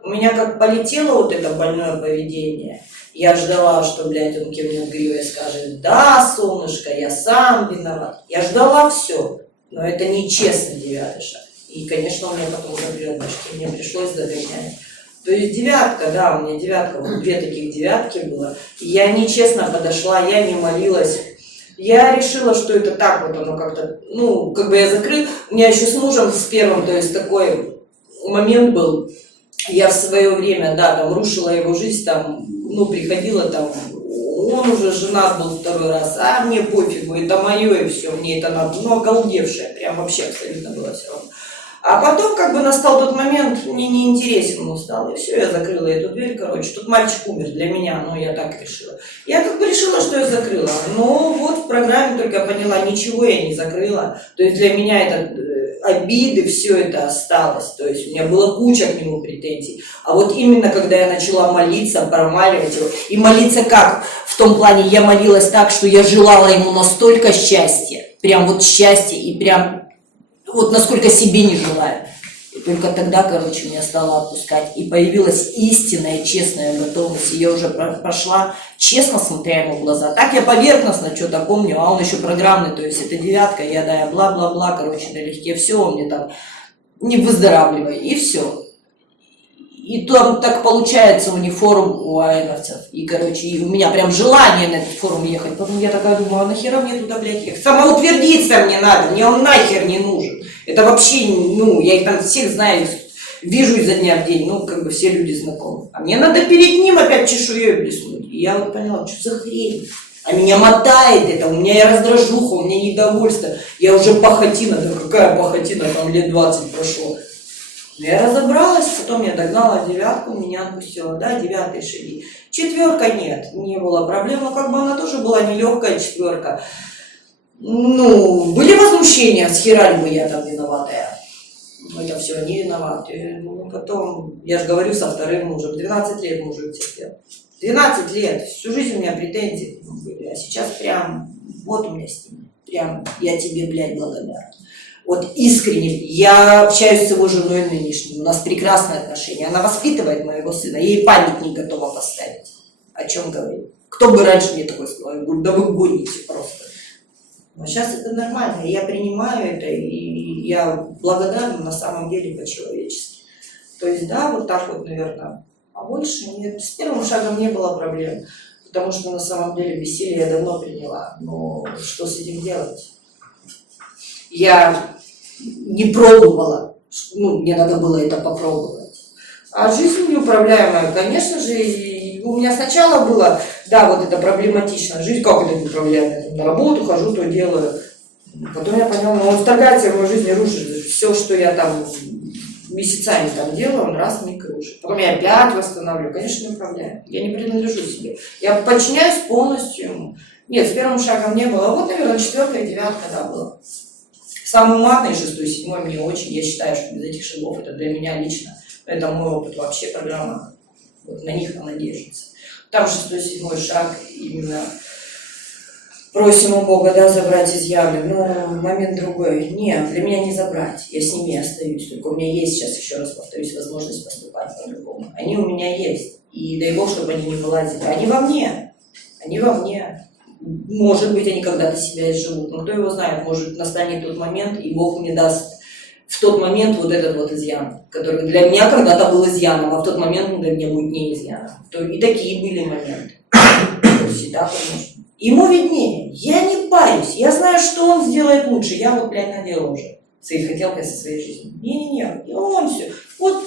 У меня как полетело вот это больное поведение. Я ждала, что, блядь, он кивнет гривой и скажет: да, солнышко, я сам виноват. Я ждала все. Но это нечестный 9 шаг. И, конечно, у меня потом забрел башки. Мне пришлось догонять. То есть 9, да, у меня 9, вот 2 таких 9 было. Я нечестно подошла, я не молилась. Я решила, что это так вот оно как-то, как бы я закрыла. У меня еще с мужем, с первым, то есть такой момент был. Я в свое время, да, там рушила его жизнь, там, приходила там, он уже женат был 2 раз, а мне пофигу, это мое и все, мне это надо, оголдевшее, прям вообще абсолютно было все равно. А потом как бы настал тот момент, мне неинтересен ему стал, и все, я закрыла эту дверь, короче, тут мальчик умер для меня, я так решила. Я как бы решила, что я закрыла, но вот в программе только поняла, ничего я не закрыла, то есть для меня это обиды, все это осталось, то есть у меня была куча к нему претензий, а вот именно когда я начала молиться, промаливать его, и молиться как? В том плане, я молилась так, что я желала ему настолько счастья, прям вот счастья, и прям вот насколько себе не желаю. И только тогда, короче, меня стало отпускать. И появилась истинная, честная готовность. И я уже прошла, честно смотря ему в глаза. Так я поверхностно что-то помню, а он еще программный, то есть это 9, я бла-бла-бла, короче, налегке. Все, он мне там не выздоравливай, и все. И там так получается у них форум у айновцев. И, короче, и у меня прям желание на этот форум ехать. Потом я такая думаю, а нахера мне туда, блядь, ехать? Самоутвердиться мне надо, мне он нахер не нужен. Это вообще, я их там всех знаю, вижу изо дня в день, как бы все люди знакомы. А мне надо перед ним опять чешуей блеснуть. И я вот поняла, что за хрень? А меня мотает это, у меня и раздражуха, у меня недовольство. Я уже пахотина, да какая пахотина, там лет 20 прошло. Я разобралась, потом я догнала 9, меня отпустила, да, 9 шаги. 4 нет, не было проблем, но как бы она тоже была нелегкая 4. Были возмущения, схерали бы я там виноватая. Это все, они виноваты. Потом, я же говорю, со 2 мужем, 12 лет мужик терпел. 12 лет, всю жизнь у меня претензии были, а сейчас прям, вот у меня с ним, прям, я тебе, блядь, благодарна. Вот искренне, я общаюсь с его женой нынешней, у нас прекрасные отношения, она воспитывает моего сына, я ей памятник готова поставить. О чем говорить? Кто бы раньше мне такое сказал? Я говорю, да вы гоните просто. Но сейчас это нормально, я принимаю это, и я благодарна на самом деле по-человечески. То есть, да, вот так вот, наверное, А больше нет. С первым шагом не было проблем, потому что на самом деле веселье я давно приняла. Но что с этим делать? Я не пробовала. Ну, мне надо было это попробовать. А жизнь неуправляемая, конечно же, и у меня сначала было, да, вот это проблематично. Жизнь как это неуправляемая? На работу хожу, то делаю. Потом я поняла, ну он вторгается в мою жизнь и рушит. Все, что я там месяцами там делаю, он раз миг рушит. Потом я опять восстанавливаю. Конечно, не управляю. Я не принадлежу себе. Я подчиняюсь полностью ему. Нет, с первым шагом не было. Вот, наверное, 4-я и 9-я, да, было. Самый матный 6-й, 7-й мне очень, я считаю, что без этих шагов это для меня лично. Это мой опыт вообще, программа. Вот на них она держится. Там 6-й, 7-й шаг именно просим у Бога, да, забрать изъяны, но момент другой. Нет, для меня не забрать, я с ними остаюсь. Только у меня есть сейчас, еще раз повторюсь, возможность поступать по-другому. Они у меня есть. И дай Бог, чтобы они не вылазили. Они во мне. Они во мне. Может быть, они когда-то себя изживут. Но кто его знает, может настанет тот момент, и Бог мне даст в тот момент вот этот вот изъян, который для меня когда-то был изъяном, а в тот момент он для меня будет не изъяном. И такие были моменты. То есть, да, конечно. Ему виднее. Я не парюсь. Я знаю, что он сделает лучше. Я вот, блядь, надела уже своей хотелкой со своей жизнью. Не-не-не. И он все. Вот,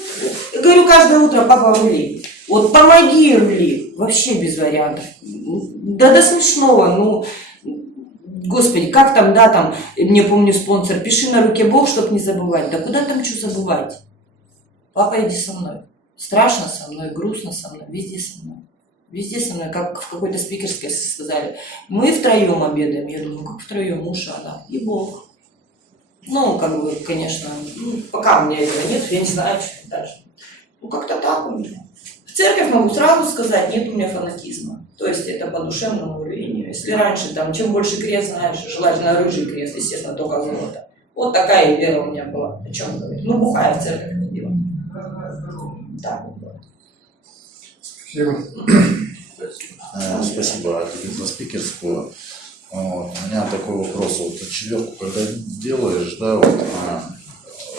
я говорю каждое утро: папа, рули. Вот помоги, рули. Вообще без вариантов. Да до смешного. Ну, господи, как там, да, там, мне помню спонсор, пиши на руке Бог, чтоб не забывать. Да куда там что забывать? Папа, иди со мной. Страшно со мной, грустно со мной, везде со мной. Везде со мной, как в какой-то спикерской сказали. Мы втроем обедаем. Я думаю, как втроем, муж, она и Бог. Ну, как бы, конечно, ну, пока у меня этого нет, я не знаю, что даже. Ну, как-то так у меня. В церковь могу сразу сказать, нет у меня фанатизма. То есть это по душевному уровню. Если раньше, там, чем больше крест знаешь, желательно рыжий крест, естественно, только золото. Вот такая вера у меня была. О чем говорить? Ну, бухая в церковь ходила. Так вот было. Спасибо. Спасибо за спикерскую. Вот. У меня такой вопрос. Вот четверку, когда делаешь, да, вот,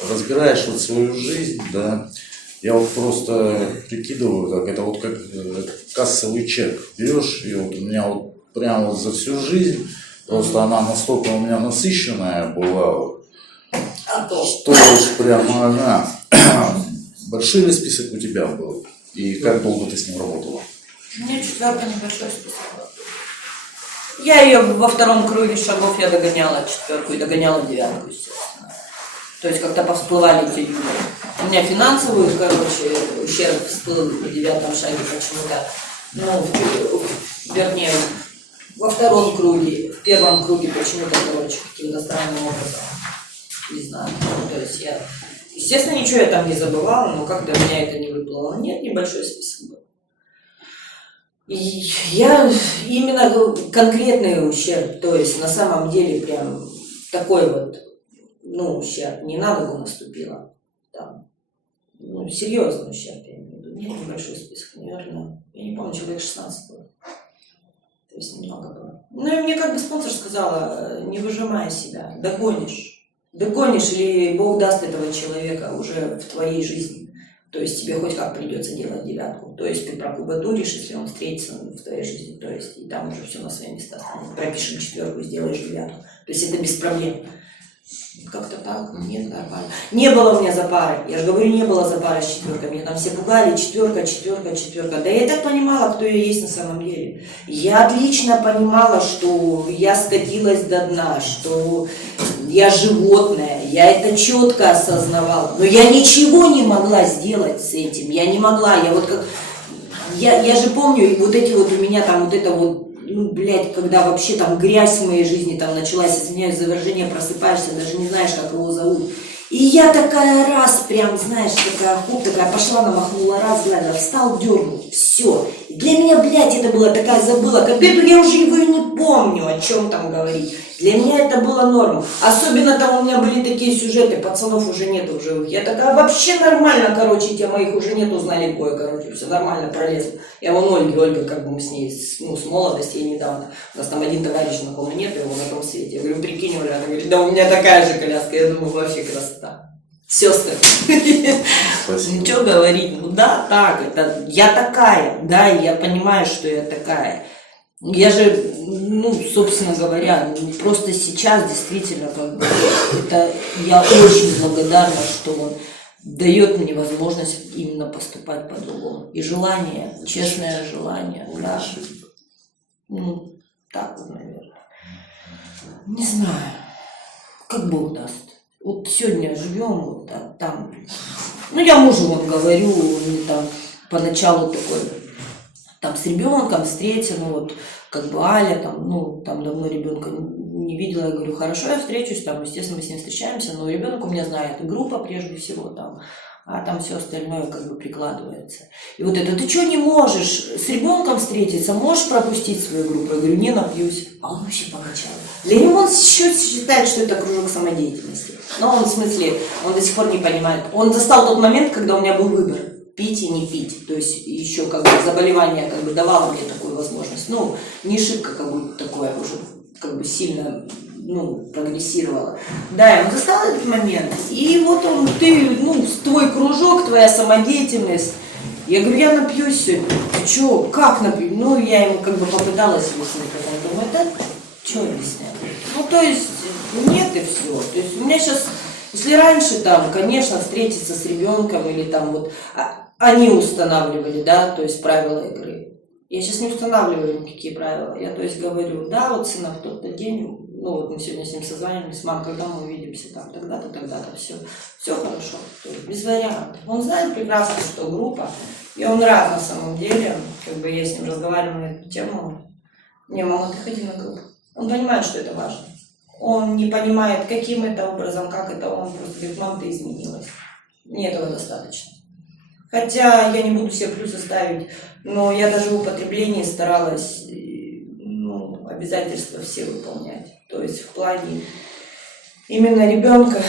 разбираешь вот свою жизнь, да, я вот просто прикидываю, как это вот как кассовый чек. Берешь, и вот у меня вот прямо вот за всю жизнь, просто она настолько у меня насыщенная была, вот, что уж прямо она. Большой ли список у тебя был? И как долго ты с ним работала? У меня 4-ка небольшой список. Я ее во втором круге шагов я догоняла 4-ку и догоняла 9-ку, естественно. То есть как-то повсплывали эти люди. У меня финансовый, короче, ущерб всплыл в 9-м шаге почему-то. Ну, вернее, во втором круге, в первом круге почему-то, короче, каким-то странным образом. Не знаю. То есть я, естественно, ничего я там не забывала, но как-то меня это не выплыло. Нет, небольшой список был. И я именно конкретный ущерб, то есть на самом деле прям такой вот, ну, ущерб, не на ногу наступила, там, ну, серьезный ущерб, я имею в виду. Нет, небольшой список, наверное, я не помню, человек 16 было, то есть немного было. Ну и мне как бы спонсор сказала, не выжимай себя, догонишь или Бог даст этого человека уже в твоей жизни. То есть тебе хоть как придется делать 9-ку. То есть ты прокубатуришь, если он встретится в твоей жизни. То есть и там уже все на свои места станет. Пропишем 4-ку, сделаешь 9-ку. То есть это без проблем. Как-то так, нет, нормально. Не было у меня запары. Я же говорю, не было запары с 4-кой. Меня там все пугали, 4-ка. Да я так понимала, кто я есть на самом деле. Я отлично понимала, что я скатилась до дна, что я животное. Я это четко осознавала. Но я ничего не могла сделать с этим. Я не могла. Я вот как... Я же помню, вот эти вот у меня там вот это вот, ну, блядь, когда вообще там грязь в моей жизни там началась, извиняюсь за выражение, просыпаешься, даже не знаешь, как его зовут. И я такая раз, прям, знаешь, такая хуп, такая пошла, намахнула раз, ладно, встал, дернул, все. Для меня, блядь, это было такая забыла. К обеду я уже его и не помню, о чем там говорить. Для меня это было норма. Особенно там у меня были такие сюжеты, пацанов уже нету в живых. Я такая, вообще нормально, короче, те моих уже нету, узнали кое, короче, все нормально, пролезла. Я вон Ольга, как бы мы с ней, ну, с молодости и недавно. У нас там один товарищ знакомый нет, его на том свете. Я говорю, прикинь, Оля, она говорит, да у меня такая же коляска. Я думаю, вообще красота. сестры. Спасибо. Ну, что говорить, ну да, так, это я такая, да, и я понимаю, что я такая. Я же, ну, собственно говоря, просто сейчас действительно, как бы, это я очень благодарна, что он дает мне возможность именно поступать по-другому. И желание, честное желание, да. Ну, так вот, наверное. Не знаю, как Бог даст. Вот сегодня живем, вот там, ну я мужу вот говорю, он там поначалу такой, там с ребенком встретил, ну вот, как бы Аля, там, ну, там давно ребенка не видела, я говорю, хорошо, я встречусь, там, естественно, мы с ним встречаемся, но ребенок у меня знает, и группа прежде всего, там, а там все остальное как бы прикладывается. И вот это, ты что не можешь с ребенком встретиться, можешь пропустить свою группу? Я говорю, не напьюсь. А он вообще покачал. Для него он еще считает, что это кружок самодеятельности. Но он, в смысле, он до сих пор не понимает. Он застал тот момент, когда у меня был выбор, пить и не пить. То есть еще как бы заболевание как бы давало мне такую возможность. Ну, не шибко как бы такое уже как бы сильно, ну, прогрессировала. Да, он застал этот момент. И вот он, ты, ну, твой кружок, твоя самодеятельность. Я говорю, я напьюсь сегодня. Ты что, как напьюсь? Ну, я ему как бы попыталась объяснить. Я думаю, да, что объяснять? Ну, то есть, нет и все. То есть, у меня сейчас, если раньше там, конечно, встретиться с ребенком или там вот, они устанавливали, да, то есть правила игры. Я сейчас не устанавливаю никакие правила. Я, то есть, говорю, да, вот сына в тот-то день, ну вот мы сегодня с ним созванивались, мам, когда мы увидимся, там, тогда-то, тогда-то, все хорошо, то есть без вариантов. Он знает прекрасно, что группа, и он рад на самом деле, как бы я с ним разговаривала на эту тему, не, мама, ты ходи на группу. Он понимает, что это важно. Он не понимает, каким это образом, как это, он просто говорит, мам, ты изменилась. Мне этого достаточно. Хотя я не буду себе плюсы ставить, но я даже в употреблении старалась, ну, обязательства все выполнять. То есть в плане именно ребенка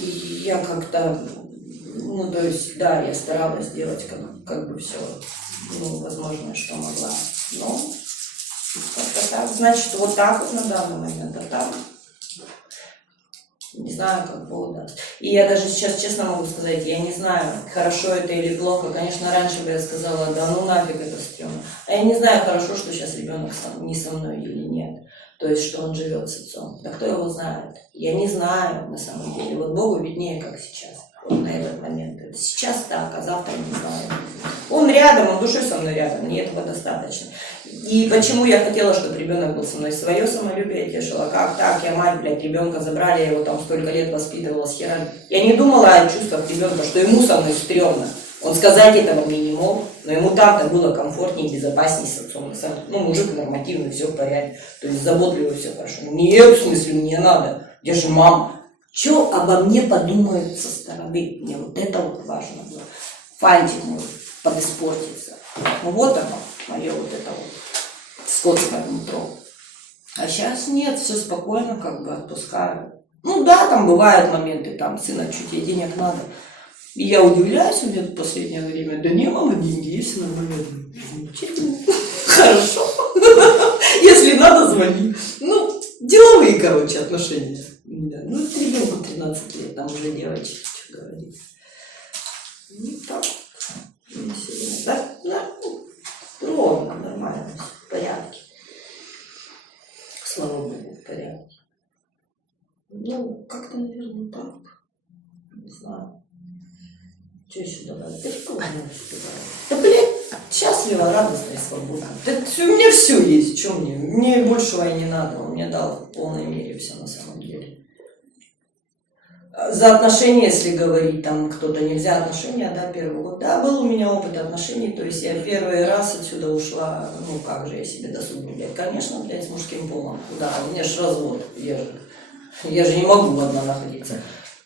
я как-то, ну, то есть, да, я старалась делать как бы все, ну, возможное, что могла. Но как-то так, значит, вот так вот на данный момент, а там не знаю, как Бог даст. И я даже сейчас честно могу сказать, я не знаю, хорошо это или плохо. Конечно, раньше бы я сказала, да ну нафиг это стрёмно. А я не знаю, хорошо, что сейчас ребенок не со мной или нет. То есть, что он живет с отцом. Да кто его знает? Я не знаю, на самом деле. Вот Богу виднее, как сейчас. Вот на этот момент. Это сейчас так, а завтра не знаю. Он рядом, он душой со мной рядом. Мне этого достаточно. И почему я хотела, чтобы ребенок был со мной? Свое самолюбие тешило. Как так? Я мать, блядь, ребенка забрали, я его там столько лет воспитывала с херами. Я не думала о чувствах ребенка, что ему со мной стрёмно. Он сказать этого мне не мог, но ему там-то было комфортнее, безопаснее с отцом. Ну, мужик нормативный, все в порядке. То есть заботливый, все хорошо. Нет, в смысле, мне надо. Я же мама. Что обо мне подумают со стороны? Мне вот это вот важно было. Фантик мой подиспортится. Ну вот оно, мое вот это вот скотское нутро. А сейчас нет, все спокойно, как бы отпускаю. Ну да, там бывают моменты, там, сына, чуть ей денег надо. И я удивляюсь, у меня в последнее время, да не, мама, деньги есть, нормально. Хорошо. Если надо, звони. Ну, деловые, короче, отношения. Ну, ребенку 13 лет, там уже девочки, что говорить. Ну, так. Да, ровно, нормально, в порядке. Слава Богу, в порядке. Ну, как-то, наверное, так. Не знаю. Что еще добавить? Да, блядь, счастлива, радостная и свободна. У меня все есть, что мне? Мне большего и не надо. Он мне дал в полной мере все на самом деле. За отношения, если говорить, там кто-то нельзя отношения, да, первый год. Да, был у меня опыт отношений, то есть я первый раз отсюда ушла, ну как же я себе досуг, блядь, конечно, блядь, с мужским полом. Да, у меня же развод, я же не могу одна находиться.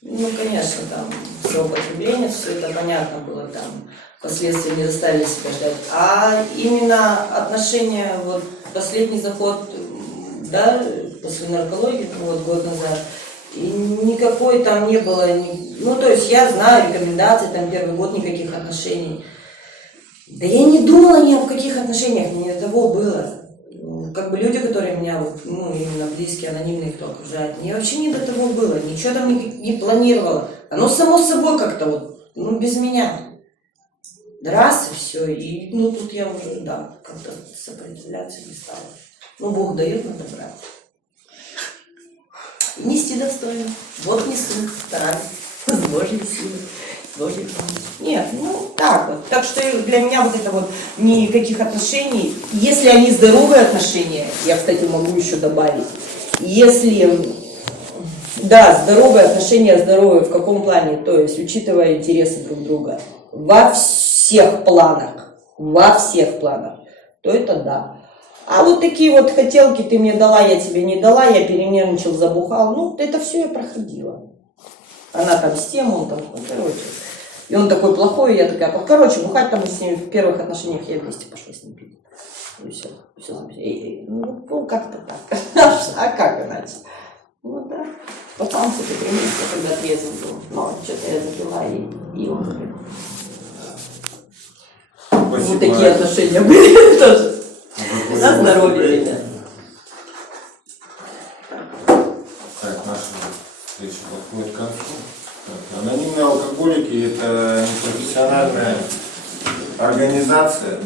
Ну, конечно, там все употребление, все это понятно было, там последствия не заставили себя ждать. А именно отношения, вот последний заход, да, после наркологии, вот год назад, и никакой там не было, ну, то есть я знаю рекомендации, там первый год никаких отношений. Да я не думала ни об каких отношениях, не того было. Как бы люди, которые меня, ну, именно близкие, анонимные, кто окружает, мне вообще не до того было, ничего там не планировала. Оно само собой как-то вот, ну, без меня. Раз и все. И, ну, тут я уже, да, как-то сопротивляться не стала. Ну, Бог дает, надо брать. И нести достойно. Вот несу, стараюсь. С Божьей силой, с Божьей помощью. Нет, ну, так вот. Так что для меня вот это вот никаких отношений. Если они здоровые отношения, я, кстати, могу еще добавить. Если, да, здоровые отношения, здоровые в каком плане? То есть, учитывая интересы друг друга. Во всех планах, то это да. А вот такие вот хотелки, ты мне дала, я тебе не дала, я перенервничал, забухал, ну, это все я проходила. Она там с тем, он там, ну, короче. И он такой плохой, и я такая, короче, бухать там мы с ним в первых отношениях, я вместе пошла с ним пить. И все, ну, как-то так. А как иначе? Ну да, потом все 3 месяца, когда трезвым был, но что-то я запила, и он такой. Вот такие отношения были тоже. На здоровье, ребят. Так, наша встреча подходит к концу. Так, анонимные алкоголики – это непрофессиональная организация,